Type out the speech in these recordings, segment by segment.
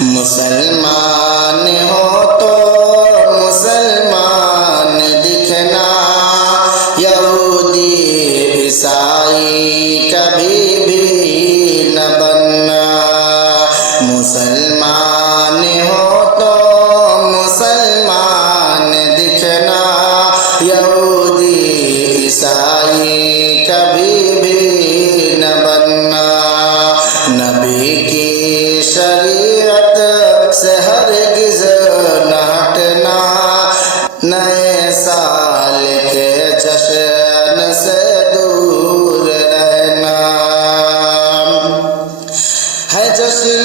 मुसलमान हो तो मुसलमान दिखना, यहूदी ईसाई कभी भी न बनना। मुसलमान हो तो मुसलमान दिखना, यहूदी ईसाई कभी भी न बनना। नबी की शरीयत से हरगिज़ न हटना, नए साल के जश्न से दूर रहना। है जश्न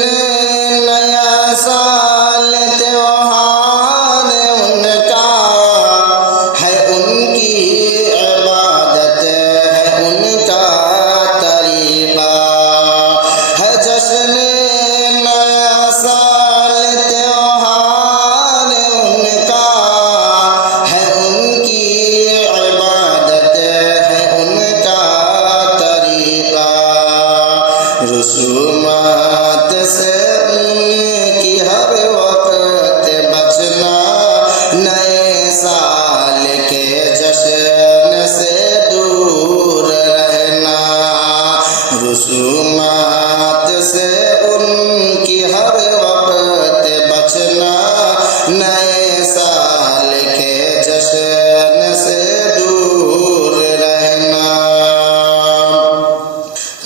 नया साल त्योहार उनका, है उनकी इबादत है उनका तरीक़ा। है जश्न नया साल त्योहार उनका, है उनकी इबादत है उनका तरीक़ा। रसूमात से उनकी हर वक्त बचना, नए साल के जश्न से दूर रहना। रसूमात से उनकी हर वक्त बचना, नए साल के जश्न से दूर रहना।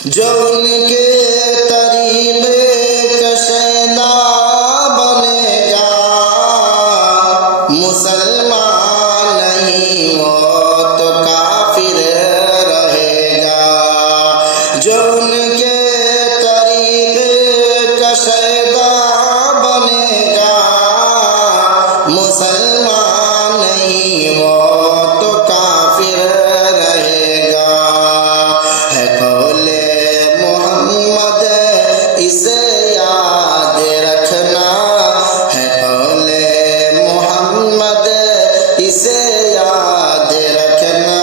जो उनके तरीक़े का शैदा बनेगा, मुसलमान नहीं वो तो काफिर रहेगा। जो उनके तरीक़े का शैदा बनेगा, मुसलमान नहीं वो तो काफिर रहेगा। है कौले मोहम्मद इसे याद रखना, है कौले मोहम्मद इसे याद रखना।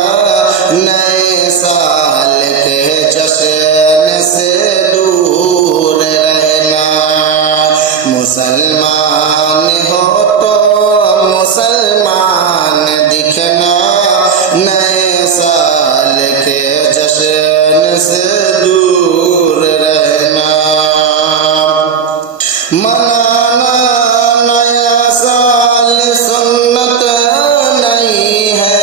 नए साल के जश्न से दूर रहना। मुसलमान हो तो मुसलमान दिखना, नए साल के जश्न से दूर रहना। मनाना नया साल सुन्नत नहीं है,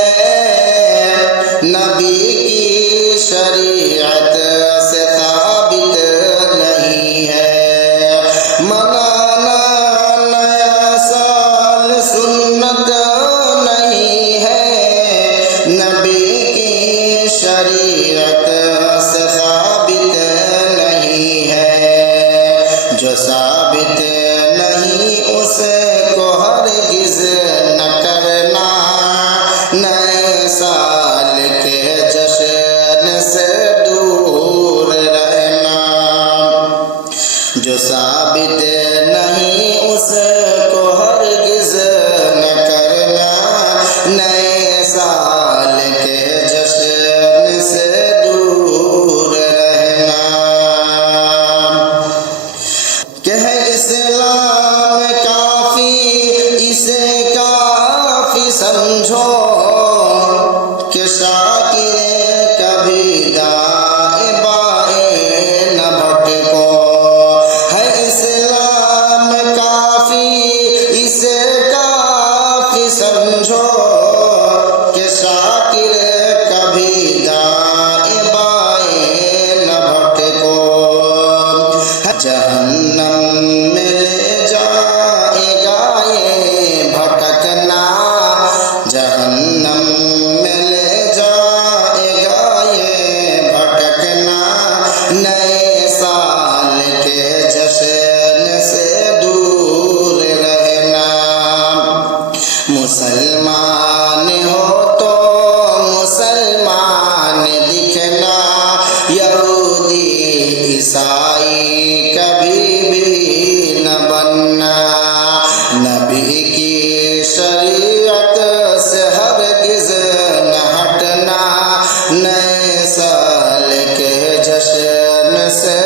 नबी की शरीयत से साबित नहीं है। मनाना नया साल सुन्नत नहीं है, नबी की शरीयत से साबित नहीं है। जो साबित नहीं उसको हरगिज़ न करना, नए साल के जश्न से दूर रहना। जो साबित नहीं उसको हरगिज़ न करना, नए साल के जश्न से दूर रहना। कह इस्लाम काफी इसे काफी समझो, कि शाकिर कभी दाएं बाएं न भटको। है इस्लाम काफी इसे काफी समझो, कि शाकिर कभी दाएं बाएं न भटको। जहन्नम में ले जाएगा ये भटकना, जहन्नम में ले जाएगा ये भटकना। नए साल के जश्न से दूर रहना। मुसलमान हो तो मुसलमान दिखना, यहूदी ईसाई कभी भी न बनना। नबी की शरीयत से हरगिज़ न हटना, नए साल के जश्न से